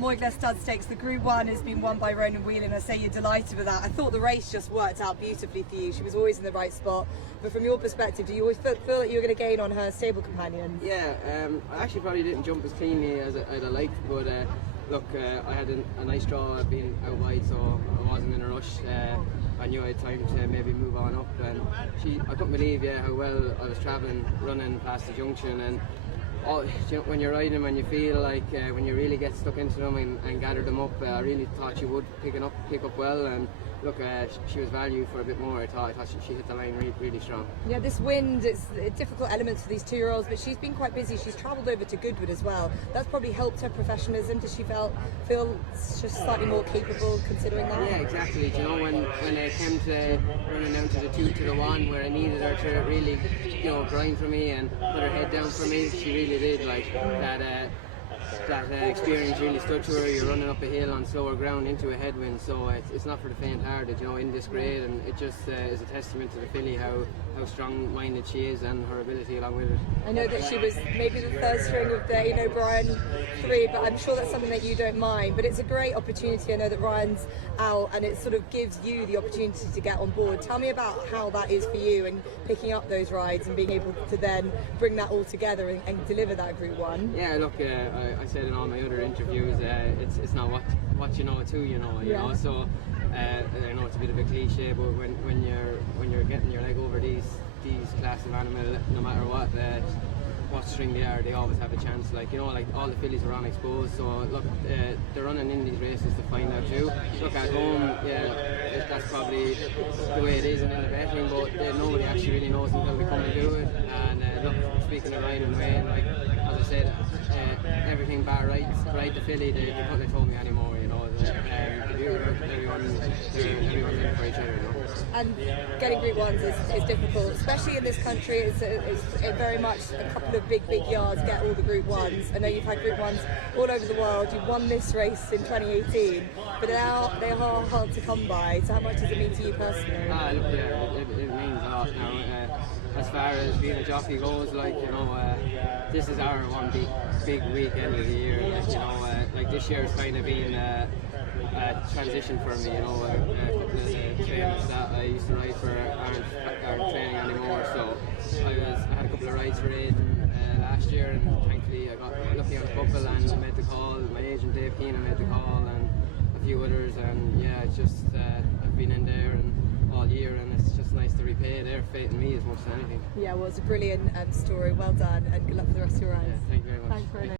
Moyglare Stud Stakes. The Group 1 has been won by Ronan Whelan. I say you're delighted with that. I thought the race just worked out beautifully for you. She was always in the right spot. But from your perspective, do you always feel like you were going to gain on her stable companions? Yeah, I actually probably didn't jump as cleanly as I'd have liked, but look, I had a nice draw being out wide, so I wasn't in a rush. I knew I had time to maybe move on up, and I couldn't believe how well I was travelling, running past the junction, and when you're riding them and you feel like when you really get stuck into them and gather them up, I really thought you would pick up well, and look, she was valued for a bit more. I thought she hit the line really strong. Yeah, this wind, it's a difficult element for these 2-year-olds, but she's been quite busy. She's travelled over to Goodwood as well. That's probably helped her professionalism. Does she feel just slightly more capable considering that? Yeah, exactly. Do you know, when it came to running down to the 2 to the 1, where I needed her to really, grind for me and put her head down for me, she really did. Like that experience really stood to her. You're running up a hill on slower ground into a headwind, so it's not for the faint-hearted, in this grade, and it just is a testament to the filly how strong-minded she is and her ability along with it. I know that she was maybe the third string of the O'Brien 3, but I'm sure that's something that you don't mind. But it's a great opportunity. I know that Ryan's out, and it sort of gives you the opportunity to get on board. Tell me about how that is for you and picking up those rides and being able to then bring that all together and deliver that Group 1. Yeah, look, I said in all my other interviews, it's not what you know, it's who you know. You know. So I know it's a bit of a cliche, but when you're getting your leg over these class of animal, no matter what string they always have a chance. Like all the fillies are unexposed, so look, they're running in these races to find out too. Look, at home, that's probably the way it is in the betting, but nobody actually really knows until they come to do it. And look, speaking of Ryan and Wayne, like as I said, everything bar right the filly, they couldn't have told me anymore. Everyone's in for each other. And getting Group 1s is difficult, especially in this country. It's very much a couple of big yards get all the Group 1s. I know you've had Group 1s all over the world. You've won this race in 2018, but they are hard to come by. So how much does it mean to you personally? Look, it means a lot now. As far as being a jockey goes, this is our one big weekend of the year. Like this year has kind of been a transition for me. A couple of trainers that I used to ride for aren't training anymore, so I had a couple of rides for Aidan last year, and thankfully I got lucky on a couple and I made the call. My agent Dave Keenan made the call, and a few others, and it's just I've been in there and all year, and it's just nice to repay their faith in me as much as anything. Yeah, well, it's a brilliant story. Well done, and good luck for the rest of your rides. Yeah, thank you very much. Thanks very much.